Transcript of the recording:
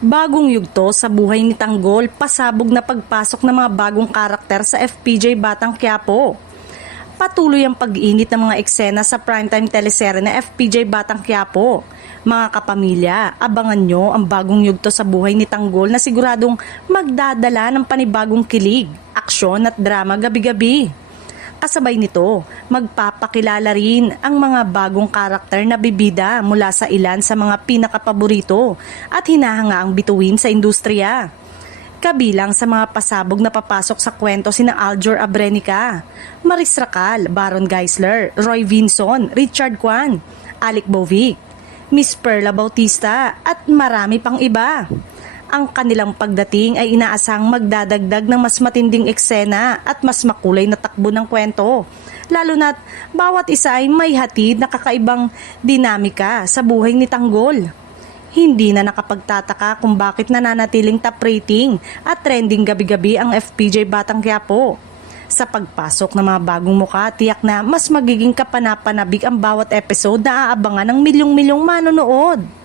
Bagong yugto sa buhay ni Tanggol, pasabog na pagpasok ng mga bagong karakter sa FPJ Batang Quiapo. Patuloy ang pag-init ng mga eksena sa primetime teleserye na FPJ Batang Quiapo. Mga kapamilya, abangan nyo ang bagong yugto sa buhay ni Tanggol na siguradong magdadala ng panibagong kilig, aksyon at drama gabi-gabi. Kasabay nito, magpapakilala rin ang mga bagong karakter na bibida mula sa ilan sa mga pinakapaborito at hinahangaang bituin sa industriya. Kabilang sa mga pasabog na papasok sa kwento sina Aljur Abrenica, Maris Racal, Baron Geisler, Roy Vinson, Richard Kwan, Alec Bovic, Miss Perla Bautista at marami pang iba. Ang kanilang pagdating ay inaasahang magdadagdag ng mas matinding eksena at mas makulay na takbo ng kwento. Lalo na't bawat isa ay may hatid na kakaibang dinamika sa buhay ni Tanggol. Hindi na nakapagtataka kung bakit nananatiling top rating at trending gabi-gabi ang FPJ Batang Quiapo. Sa pagpasok ng mga bagong muka, tiyak na mas magiging kapanapanabik ang bawat episode na aabangan ng milyong-milyong manonood.